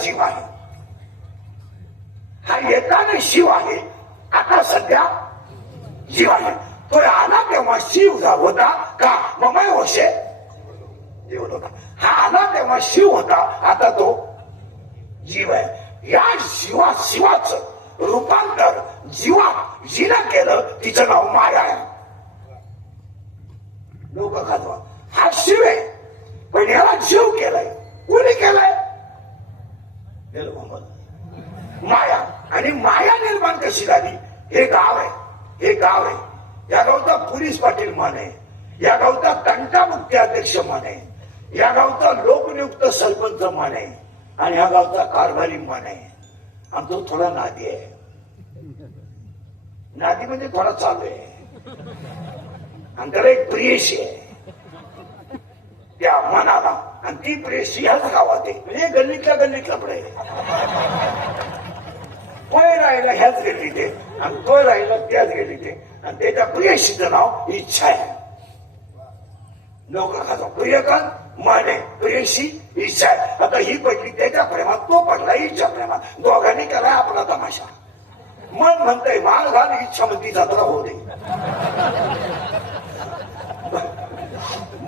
जीव आहे. हा येताना शिव आहे. आता सध्या जीव आहे. तो आला तेव्हा शिव होता का? ममय होशे जीव होता हा आला तेव्हा शिव होता. आता तो जीव आहे. या शिवा शिवाचं रूपांतर जीवा जिनं केलं तिचं नाव माया आहे. लोक खाजवा. हा शिव आहे. पण याला जीव केलाय. कोणी केलाय? गेलं माया. आणि माया निर्माण कशी झाली? हे गाव आहे. हे गाव आहे. या गावचा पोलीस पाटील मन आहे. या गावचा तंटामुक्ती अध्यक्ष मन आहे. या गावचा लोकनियुक्त सरपंच मन आहे. आणि या गावचा कारभारी मन आहे. आणि तो थोडा नादी आहे. नादी म्हणजे थोडा चालू आहे. आणि त्याला एक प्रियशी आहे. त्या मनाला. आणि ती प्रेशी ह्याच गावात आहे म्हणजे गल्लीतल्या गल्लीतला पडे तोय राहिला ह्याच गल्लीत आहे आणि तो राहिला त्याच गल्लीत आहे आणि त्याच्या प्रियशीचं नाव इच्छा आहे. लोकांचा खातो. माने प्रेयशी इच्छा आहे. आता ही पडली त्याच्या प्रेमात तो पडला इच्छा प्रेमात. दोघांनी केला आपला तमाशा. मन म्हणतंय माळ घाल इच्छा म्हणती जत्रा होऊ दे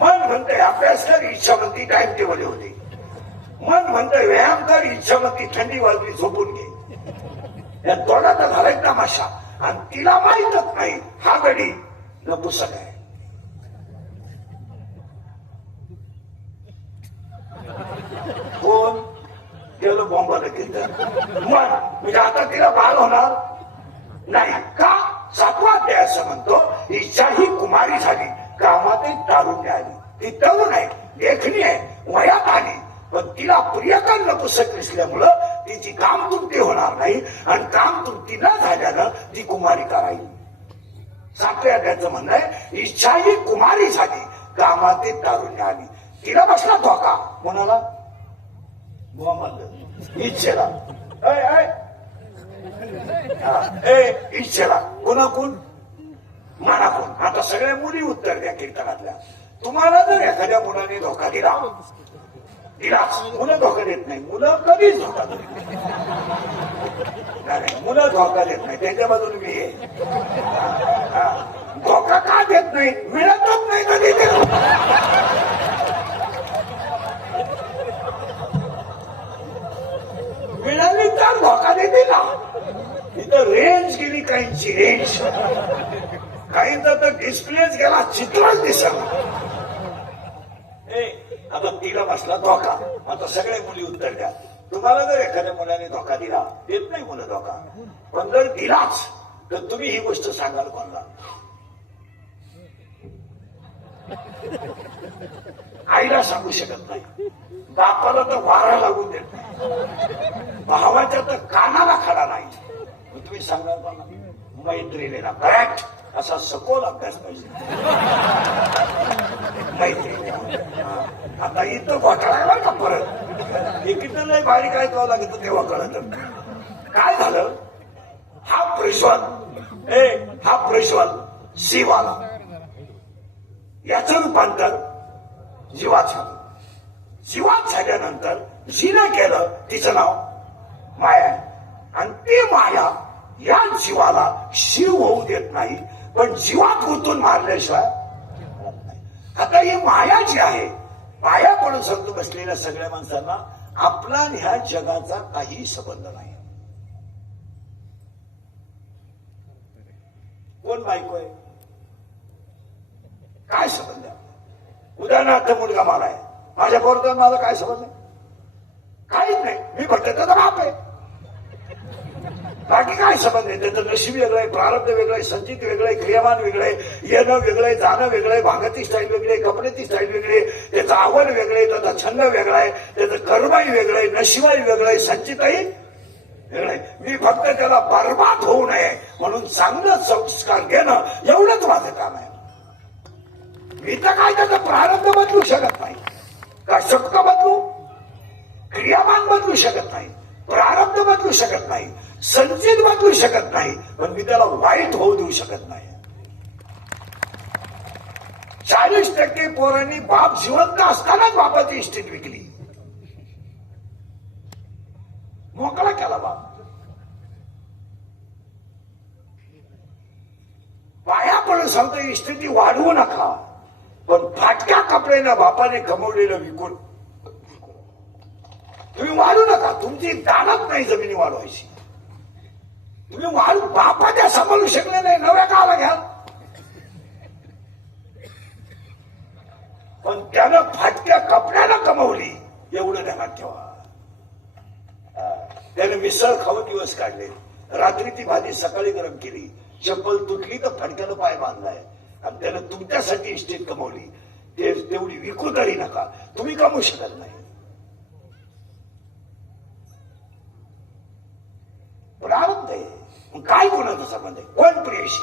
मन म्हणतंय अभ्यास कर इच्छा म्हणती टाइम टेबल होते. मन म्हणतंय व्यायाम कर इच्छा म्हणती थंडी वाजली झोपून घे. या तोंडात झालाय माशा आणि तिला माहीतच नाही हा गडी नपुसक आहे तिला प्रियकर नपुसक दिसल्यामुळं तिची काम तृप्ती होणार नाही आणि काम तृप्ती न झाल्यानं ती कुमारी राहील. सातव्या अध्यायाचं म्हणणं आहे इच्छा ही कुमारी झाली कामात तारुण्य आली. तिला बसला धोका. कोणाला? मोहम्मद इच्छेला. ऐ, ऐ. हा, ए इच्छेला. कोणाकून? मनाकून. आता सगळ्या मुली उत्तर द्या कीर्तनातल्या. तुम्हाला जर एखाद्या मुलाने धोका दिला मुलं धोका देत नाही. मुलं कधीच धोका देत नाही. मुलं धोका देत नाही. त्याच्या बाजूने मी धोका का देत नाही? मिळतच नाही कधी ते. मिळाली तर धोका देते ना इथं रेंज गेली काहींची रेंज काहींचा तर डिस्प्लेच गेला चित्रच दिसला तिला बसला धोका. आता सगळे मुली उत्तर द्या तुम्हाला जर एखाद्या मुलाने धोका दिला देत नाही मुलं धोका. पण जर दिलाच तर तुम्ही ही गोष्ट सांगाल कोणाला? आईला सांगू शकत नाही. बापाला तर वारा लागून देत नाही. भावाच्या तर कानाला खडा नाही. तुम्ही सांगाल कोणाला? मैत्रिणीला. करेक्ट. असा सखोल अभ्यास पाहिजे. मैत्री आता इथं घोटाळा का परत? एकीकडे नाही भारी काय करावं लागत तेव्हा कळत. काय झालं? हा प्रज्वल ए हा प्रज्वल शिवाला याचं रूपांतर जीवात झालं. जीवात झाल्यानंतर जिनं केलं तिचं नाव माया आहे. आणि ती माया या जीवाला शिव होऊ देत नाही. पण जीवात गुंतून मारल्याशिवाय आता ही माया जी आहे माया पडून सांगतो बसलेल्या सगळ्या माणसांना आपला ह्या जगाचा काही संबंध नाही. कोण बायको आहे काय संबंध? आहे? उदाहरणार्थ मुलगा मला आहे. माझ्या बरोबर माझा काय संबंध? आहे काहीच नाही. मी फक्त बाप आहे. बाकी काय संबंध आहे? त्याचं नशीब वेगळं आहे प्रारब्ध वेगळं आहे संचित वेगळं आहे क्रियामान वेगळं आहे येणं वेगळं आहे जाणं वेगळं आहे भागाची स्टाईल वेगळी आहे कपड्याची स्टाईल वेगळी आहे त्याचं आवड वेगळं आहे त्याचा छंद वेगळा आहे त्याचं कर्मही वेगळं आहे नशिबाही वेगळं आहे संचितही वेगळं आहे. मी फक्त त्याला बर्बाद होऊ नये म्हणून चांगलं संस्कार घेणं एवढंच माझं काम आहे. मी तर काय त्याचं प्रारब्ध बदलू शकत नाही. का शक्त बदलू? क्रियामान बदलू शकत नाही. प्रारब्ध बदलू शकत नाही. संचित बदलू शकत नाही पण मी त्याला वाईट होऊ देऊ शकत नाही. चाळीस टक्के पोरांनी बाप जिवंत असतानाच बापाची इस्टेट विकली. मोकळा केला बाप. पाया पडून सांगतो इस्टेटी वाढवू नका. पण फाटक्या कपड्यानं बापाने कमवलेलं विकून तुम्ही वाढू नका. तुमची दानत नाही जमिनी वाढवायची. तुम्ही वाढ बापाच्या सांभाळू शकले नाही नव्या काला घ्या? पण त्यानं फाटक्या कपड्यानं कमवली. एवढं ध्यानात ठेवा. त्याने मिसळ खाऊन दिवस काढले. रात्री ती भाजी सकाळी गरम केली. चप्पल तुटली तर फडक्यानं पाय बांधलाय. आणि त्यानं तुमच्यासाठी इस्टेट कमवली. ते तेवढी विकू तरी नका. तुम्ही कमवू शकत नाही प्रारब्ध आहे मग काय कोणाचा संबंध आहे कोण प्रियशी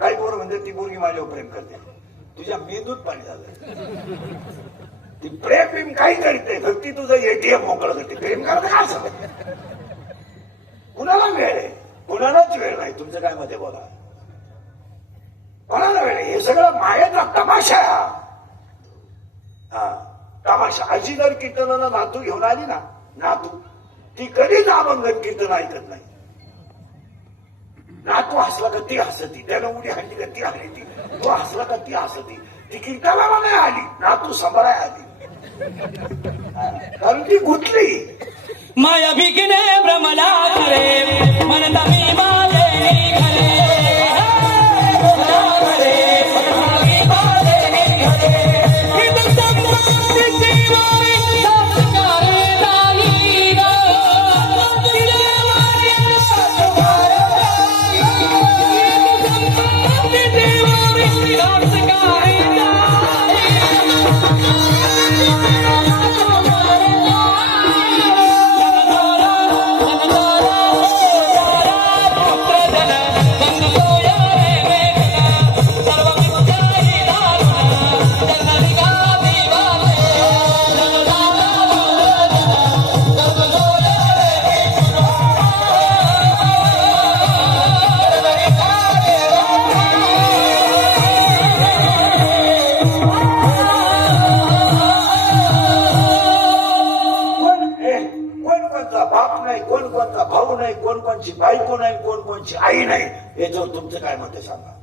काय पोरं म्हणजे ती पोरगी माझ्यावर प्रेम करते. तुझ्या मेंदूत पाणी झालं. ती प्रेम प्रेम काही करीत नाही फक्त ती तुझं एटीएम मोकळं करते. प्रेम करायचं काय कुणाला वेळ आहे? कुणालाच वेळ नाही. तुमचं काय मध्ये बोला? कोणाला वेळ आहे? हे सगळं मायेचा तमाशा हा. तमाशा. आजी जर कीर्तनाला नातू घेऊन आली ना नातू ती कधीच अभंगन कीर्तन ऐकत नाही. ना नातू हसला का ती हसती. त्याला उडी हाणली का ती हाणली ती. तो हसला का ती हसती. ती कीर्तनाला नाही आली. ना तू सांभाळाय आली. कारण ती गुतली. माया भिकने भ्रमला खरे. मनता मी माले खरे. कोणचा बाप नाही कोण कोणचा भाऊ नाही कोण कोणची बायको नाही कोण कोणची आई नाही याच्यावर तुमचं काय मत सांगा.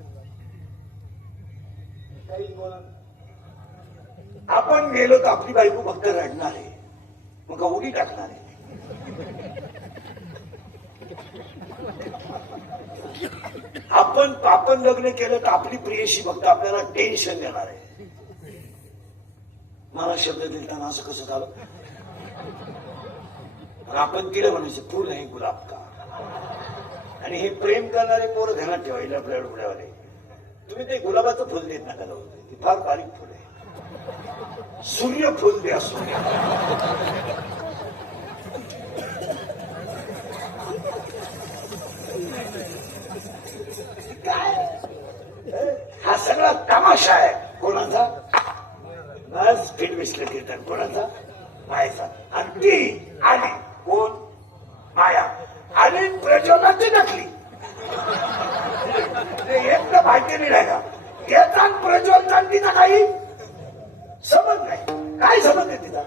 आपण गेलो तर आपली बायको फक्त रडणार आहे. मग उडी टाकणार आहे. आपण आपण लग्न केलं तर आपली प्रियशी फक्त आपल्याला टेन्शन देणार आहे. मला शब्द देताना असं कसं झालं? आपण केलं म्हणायचं फुल आहे गुलाब का आणि हे प्रेम करणारे पोरं ध्यानात ठेवायला आपल्या डोळ्यावर तुम्ही ते गुलाबाचं फुल देत नका जाऊ ते फार बारीक फुल आहे सूर्य फुल द्या सूर्य. काय? हा सगळा तमाशा आहे. कोणाचा? बस फिट विश्लेषण कोणाचा? मायाचा. आणि आली कोण? माया. आणि प्रज्वलाची नकली. ते एक तर माहिती नाही राहिला. याचा आणि आणि तिचा काही समज नाही. काय समज आहे तिचा?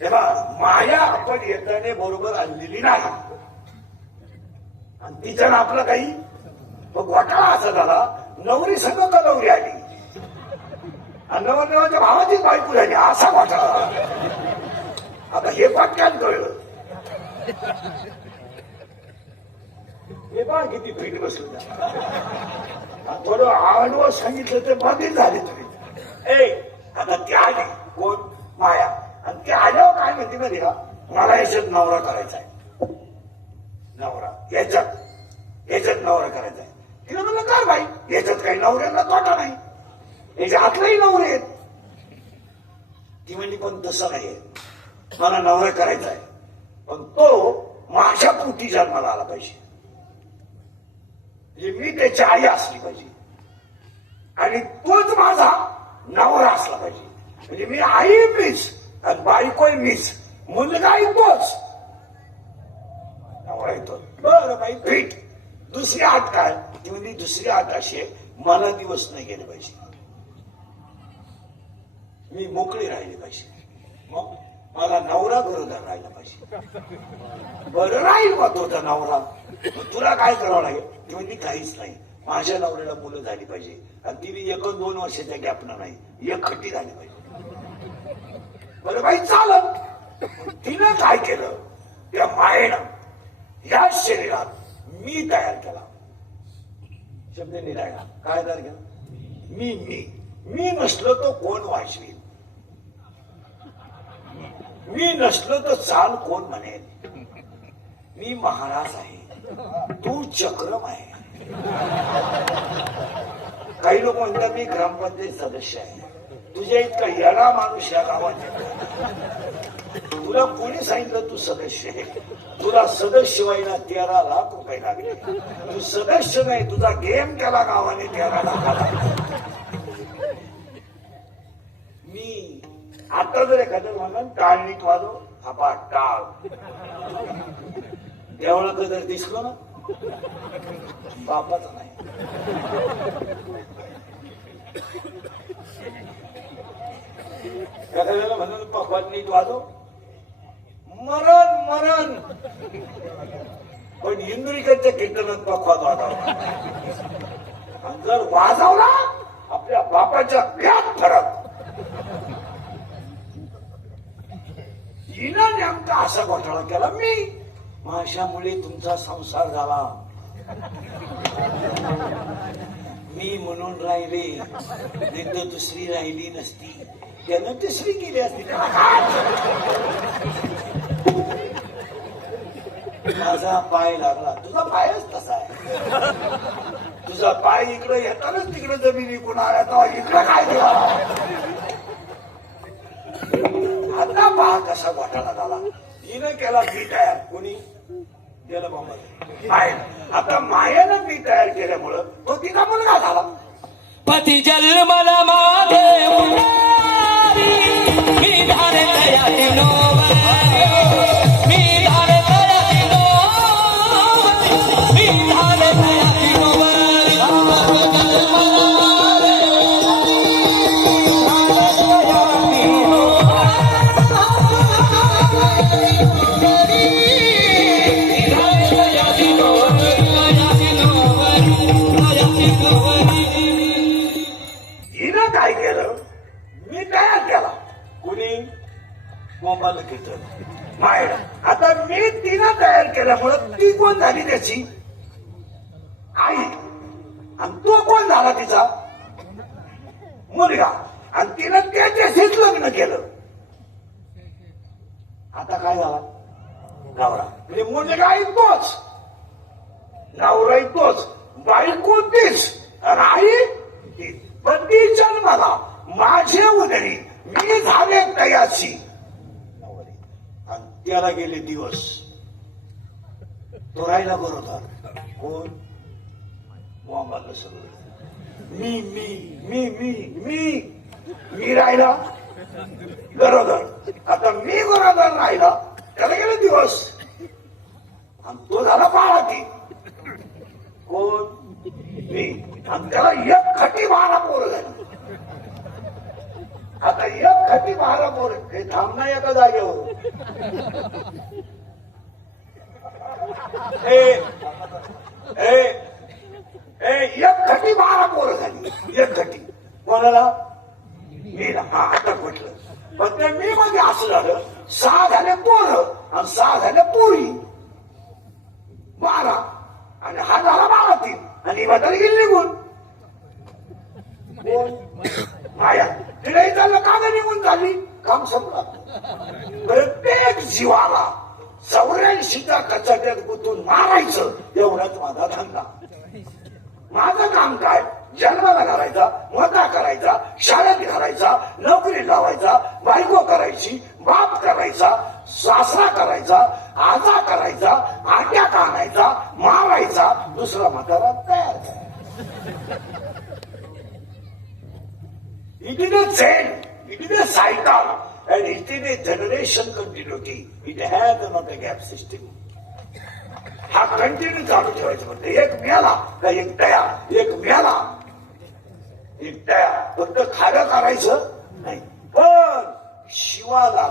तेव्हा माया आपण येताने बरोबर आणलेली नाही. आणि तिच्यानं आपलं काही? मग घोटाळा असा झाला नवरी संघ का नवरी आली. आणि नवरदेवाच्या भावाचीच बायको झाली असा घोटाळा. आता हे पटकन कळलं. हे बा किती फिट बसलं थोडं आडवं सांगितलं तर बंदीच झाले तुम्ही. ए आता ते आले. कोण? माया. आणि ते आल्यावर काय म्हणते माहिती का? मला याच्यात नवरा करायचा आहे. नवरा. याच्यात. याच्यात नवरा करायचा आहे. तिला म्हणलं काय बाई याच्यात काही नवऱ्यांना तोटा नाही. याच्या हातलाही नवरे आहेत. ती म्हणली पण तसं नाही मला नवरा करायचा आहे. पण तो माझ्या पोटी जन्माला आला पाहिजे. म्हणजे मी त्याची आई असली पाहिजे. आणि तोच माझा नवरा असला पाहिजे. म्हणजे मी आई मीच आणि बायकोय मीच. मुलगाही तोच. येतो बरं बाई भेट. दुसरी आठ काय ती म्हणजे दुसरी आठ अशी आहे मला दिवस नाही गेले पाहिजे. मी मोकळी राहिली पाहिजे. मला नवरा बरोबर राहिला पाहिजे. बरं राहील मग तो नवरा. तुला काय करावं लागेल? किंवा म्हणजे काहीच नाही. माझ्या नवऱ्याला मुलं झाली पाहिजे. आणि तिने एक दोन वर्षाच्या गॅपनं नाही. एक खट्टी झाली पाहिजे. बरं बाई चालत तिनं काय केलं? त्या मायेनं या शरीरात मी तयार केला. शब्द निराळा. काय तयार केला? मी मी. मी नसलो तो कोण वाचवील? मी नसलो तर चाल कोण म्हणेल? मी महाराज आहे. तू चक्रम आहे. काही लोक म्हणतात मी ग्रामपंचायत सदस्य आहे. तुझ्या इतका येडा माणूस या गावात तुला कोणी सांगितलं तू सदस्य आहे? तुला सदस्य व्हायला तेरा लाख रुपये लागले. तू सदस्य नाही तुझा गेम केला गावाने तेरा लाखाला मी आता जर एखादं टाळ टाळणीत वाजव. हा टाळ. देवळात जर दिसलो ना बापाचा नाही. एखाद्याला म्हणून पकवान नीट वाजव. मरण मरण. पण इंद्रिकांच्या कीर्तनात पखवाद वाजवला आणि जर वाजवला आपल्या बापाच्या हिला नेमका असा घोटाळा केला मी. माझ्यामुळे तुमचा संसार झाला. मी म्हणून राहिले नाही दुसरी राहिली नसती. त्यानं तिसरी केली असती. माझा पाय लागला. तुझा पायच तसा आहे. तुझा पाय इकडे येतानाच तिकडे जमीन विकून आला इकडे काय देवा? पहा कसा घोटाळा झाला. हिनं केला बी तयार. कोणी? गेलं मोहम्मद माय आता मायानं बी तयार केल्यामुळं तो तिचा मुलगा झाला. पती जन्मला माझे मी धारे तयारी नोवारी. झाली त्याची आई. आणि तो कोण झाला तिचा? मुलगा. आणि तिनं त्याच्याशीच लग्न केलं. आता काय झाला? नवरा. म्हणजे मुलगा तोच. नवरा तोच. बायको तीच. आणि आई पण ती जन्माला माझे उदरी. मी झाले तयाची आणि त्याला गेले दिवस. तो राहिला बरोबर कोण? मोहम्मद सगळं. मी मी मी मी मी मी राहिला. गरोदर. आता मी गरोदर राहिला. त्याला गेले दिवस. आणि तो झाला बाळाती कोण? मी. आणि त्याला एक खटी बारा पोर झाली. आता एक खटी बारा पोर. हे थांबना एका जागेवर. एक घटी बारा पोरं झाली. एक घटी. कोणाला? मी हा आता म्हटलं. पण ते मी मध्ये असं झालं सहा झाले पोरं आणि सहा झाले पोरी. बारा. आणि हा झाला बारा तीन. आणि म्हातारी गेली निघून. माया. तिलाही चाललं का निघून झाली. काम संपलं. प्रत्येक जीवाला चौऱ्याऐंशीच्या कचाट्यात गुंतून मारायचं एवढाच माझा धंदा. माझं काम काय? जन्माला घालायचा मोठा करायचा शाळेत घालायचा नोकरी लावायचा बायको करायची बाप करायचा सासरा करायचा आजा करायचा आट्या काढायचा मारायचा दुसरा म्हातारा तयार करायचा. It is a chain, it is a and it is a generation continuity. It has not a gap system. हा कंटिन्यू चालू ठेवायचं म्हणजे एक मिळाला का एक तया एक मिळाला एक तया फक्त खारं करायचं नाही पण शिवाला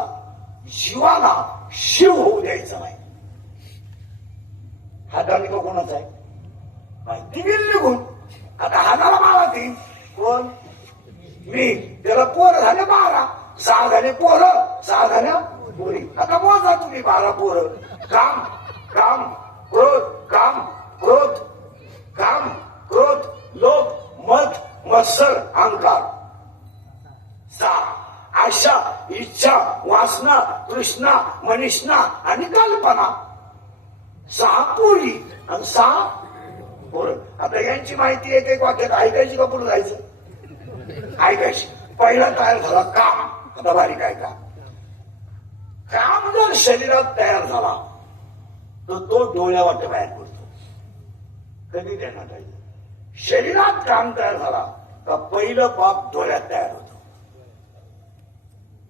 शिवाला शिव होऊ द्यायचं नाही हा दालिका कोणाचा आहे माहिती गेली निघून आता हाताला मारा ती कोण मी त्याला पोर झाले बारा सहा झाले पोर सहा झाल्या पोरी आता मोजा तुम्ही बारा पोर काम काम क्रोध काम क्रोध काम क्रोध लोभ मत मत्सर अहंकार सहा आशा इच्छा कृष्णा मनिष्णा आणि कल्पना. सहा पोरी आणि सहा पोर. आता यांची माहिती येते वाक्यात ऐकायची का पुढे जायचं? ऐकायची. पहिला तयार झाला काम. आता बारीक आहे का काम जर शरीरात तयार झाला तर तो डोळ्या वाट बाहेर पडतो. कधी देणार शरीरात काम तयार झाला का पहिलं पाप डोळ्यात तयार होत.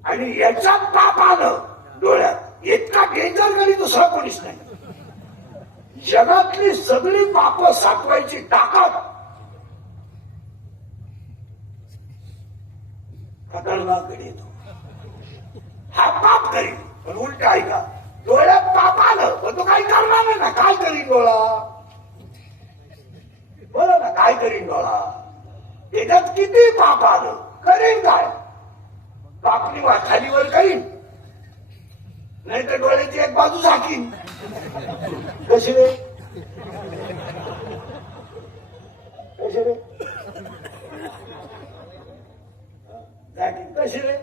आणि याच्यात पाप आलं डोळ्यात इतका डेंजर कधी दुसरा कोणीच नाही. जगातली सगळी पाप साठवायची ताकद. खतरनाक येतो. हा पाप करीन पण उलट ऐका डोळ्यात पाप आलं पण तो काही करणार ना. काय करीन डोळा. बोला ना काय करीन डोळा. त्याच्यात किती पाप आलं करीन काय? पापणी वा खालीवर करीन नाही तर डोळ्याची एक बाजू झाकीन कशी रे कशी रे झाकीन कशी रे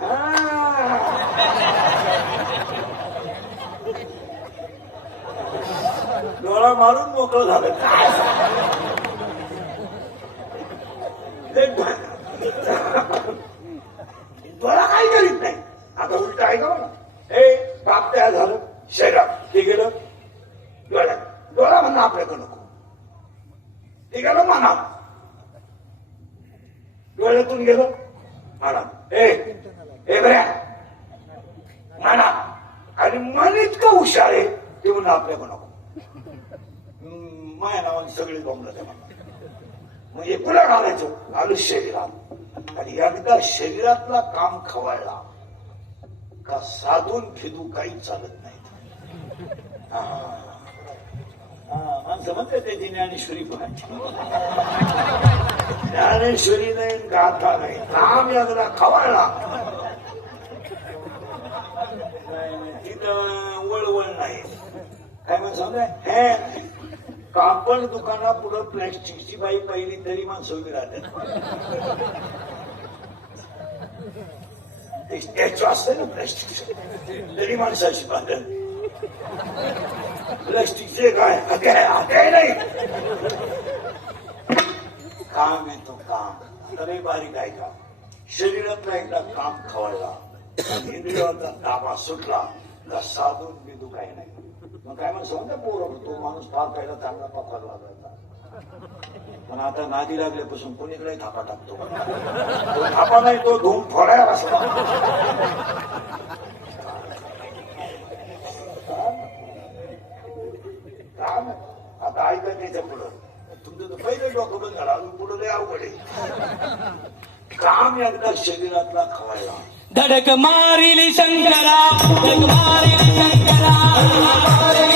हा. डोळा मारून मोकळं झालं काय ते डोळा काही करीत नाही आता उलट आहे का बघा हे पाप तयार झालं शरीरात ते गेलं डोळ्यात डोळा म्हणणं आपल्याकडे नको ते गेलं मना डोळ्यातून गेलं म्हणा ए ए बऱ्या म्हणा आणि मन इतकं हुशार आहे ते म्हणणं आपल्याकडे नको हम्म, माया नावाने सगळे गमलं ते म्हणा मग पुन्हा घालायचं. आलं शरीरात. आणि एकदा शरीरातला काम खवळला का साधून फिदू काही चालत नाही. माणसं म्हणते त्याची ज्ञानेश्वरी पण ज्ञानेश्वरी नाही गाथा नाही. काम एकदा खवळला. तिथं वळवळ नाही. काय म्हणून हे कापड दुकाना पुढं प्लॅस्टिकची बाई पहिली तरी माणसं उभी राहतात. ते स्टॅच्यू असतं ना प्लॅस्टिक तरी माणसाची बांधल प्लॅस्टिकचे काय? हाते नाही. काम येतो काम. तरी बारीक आहे का शरीरातला एकदा काम खवळला. इंद्रियाचा ताबा सुटला. का साधून बिंदू काही नाही. मग काय म्हणून समजा पोरं तो माणूस फार पहिला चांगला पकडला जायचा पण आता नादी लागल्यापासून कोणीकडे थापा टाकतो. थापा नाही तो धूम फोडायला असला आता ऐकत नाही पुढं. तुमचं तर पहिले डोकं बंद अजून पुढं लय अवघड आहे. काम एकदा शरीरातला खवायला. धडक मारिली शंकरा धडक मारिली शंकरा धडक मारिली शंकरा